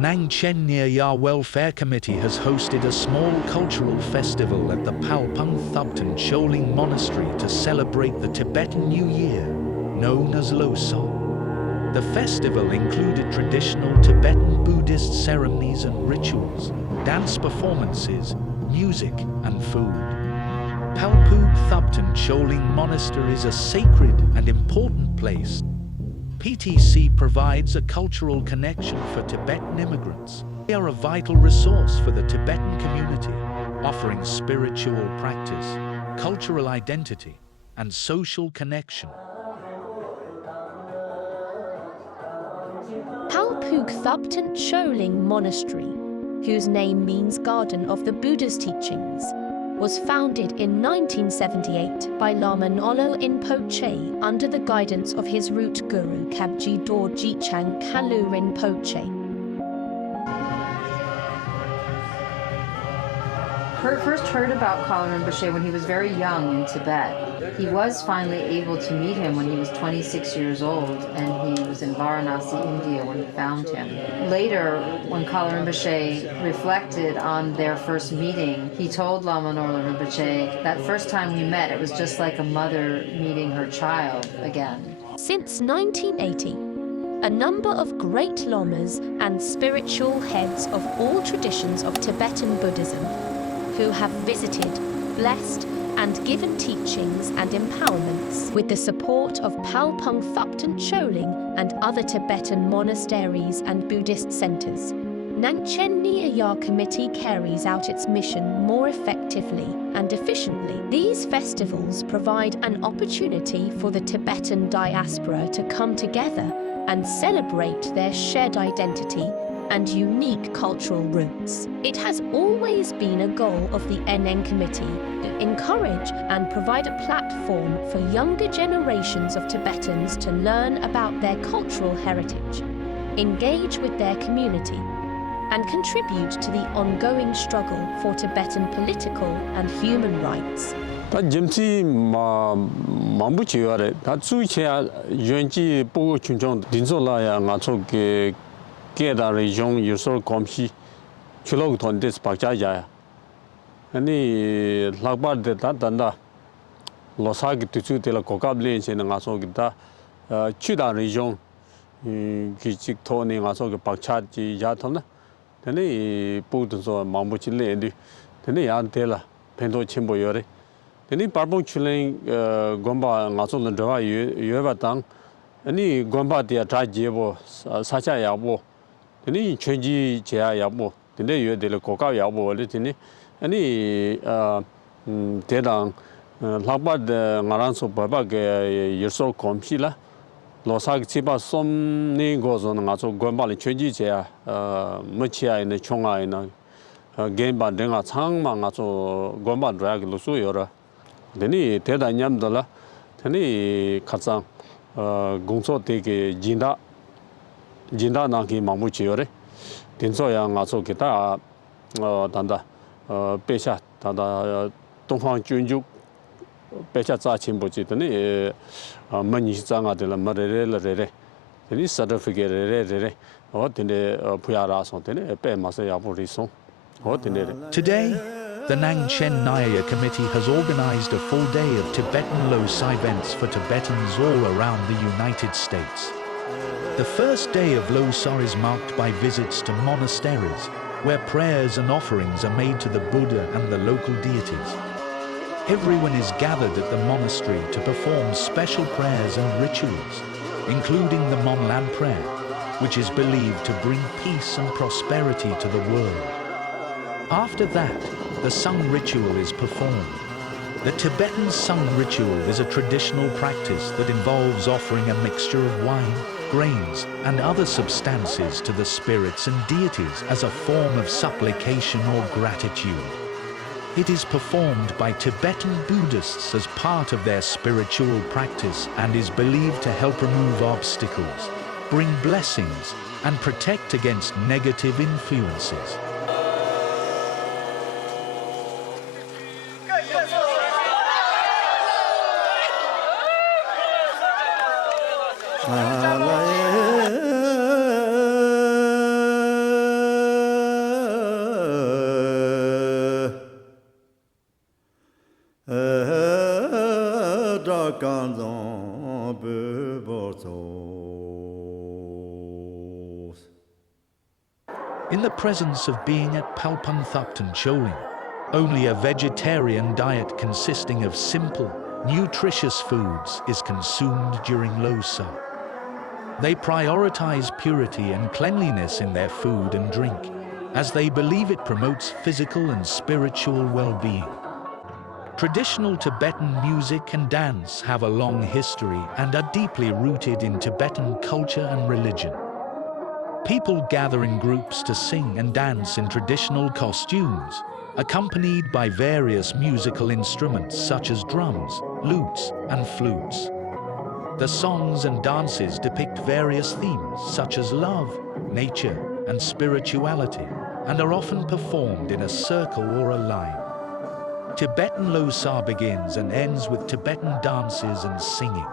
Nangchen Nyernga Welfare Committee has hosted a small cultural festival at the Palpung Thubten Choling Monastery to celebrate the Tibetan New Year, known as Losar. The festival included traditional Tibetan Buddhist ceremonies and rituals, dance performances, music, and food. Palpung Thubten Choling Monastery is a sacred and important place. PTC provides a cultural connection for Tibetan immigrants. They are a vital resource for the Tibetan community, offering spiritual practice, cultural identity, and social connection. Palpung Thubten Choling Monastery, whose name means Garden of the Buddha's Teachings, was founded in 1978 by Lama Nolo Rinpoche under the guidance of his root guru Kabji Dorji Chang Kalu Rinpoche. First heard about Choling Rinpoche when he was very young in Tibet. He was finally able to meet him when he was 26 years old, and he was in Varanasi, India, when he found him. Later, when Choling Rinpoche reflected on their first meeting, he told Lama Nolo Rinpoche, that first time we met, it was just like a mother meeting her child again. Since 1980, a number of great lamas and spiritual heads of all traditions of Tibetan Buddhism who have visited, blessed, and given teachings and empowerments with the support of Palpung Thubten Choling and other Tibetan monasteries and Buddhist centers. Nangchen Nyernga Committee carries out its mission more effectively and efficiently. These festivals provide an opportunity for the Tibetan diaspora to come together and celebrate their shared identity and unique cultural roots. It has always been a goal of the NN Committee to encourage and provide a platform for younger generations of Tibetans to learn about their cultural heritage, engage with their community, and contribute to the ongoing struggle for Tibetan political and human rights. Jimsi Mambuchi, that's Yuanji Bogo Chunjong, Dinzola, Natso Geda region, Yusor Komshi, Chulogton, this Pakjaya. Any Lagbar de Tanda, Losar to de la Cocablins in Naso Gita, Chida region, Kichik Tony, Naso Pakchaji Yatona, then he put so Mambuchi Lady, then he Antela, Pento Chimboyore. Then he Palpung Choling Gomba, Naso and Dra, you ever done any Gomba de Trajebo, Sacha Yabo. Any change Yabo, the day you did a coca yabo, litany, any Tedang, Labad Maranso Babag, Yerso Comsila, Losag Chiba, some name goes on also Gombali change Muchia in the Chonga in a game by Denga Chang Mangaso Gomba drag Lusuyora. Then he Teda Yamdala, Tani Katsang, Gungso take Jinda Naki Mamuchiore, Tinso Yang also Kita Tanda Pesha, Tanda Tongfang Junju, Pesha Chimbuchitani, Manizanga de la Marere, any certificate, what in the Puyara Sontene, a Pe Masaya Borison, what in it. Today, the Nangchen Nyernga Committee has organized a full day of Tibetan Losar events for Tibetans all around the United States. The first day of Losar is marked by visits to monasteries, where prayers and offerings are made to the Buddha and the local deities. Everyone is gathered at the monastery to perform special prayers and rituals, including the Monlam prayer, which is believed to bring peace and prosperity to the world. After that, the Sung ritual is performed. The Tibetan Sung ritual is a traditional practice that involves offering a mixture of wine, grains, and other substances to the spirits and deities as a form of supplication or gratitude. It is performed by Tibetan Buddhists as part of their spiritual practice and is believed to help remove obstacles, bring blessings, and protect against negative influences. in the presence of being at Palpung Thubten Choling. Only a vegetarian diet consisting of simple, nutritious foods is consumed during Losar. They prioritize purity and cleanliness in their food and drink, as they believe it promotes physical and spiritual well-being. Traditional Tibetan music and dance have a long history and are deeply rooted in Tibetan culture and religion. People gather in groups to sing and dance in traditional costumes, accompanied by various musical instruments such as drums, lutes, and flutes. The songs and dances depict various themes such as love, nature, and spirituality, and are often performed in a circle or a line. Tibetan Losar begins and ends with Tibetan dances and singing.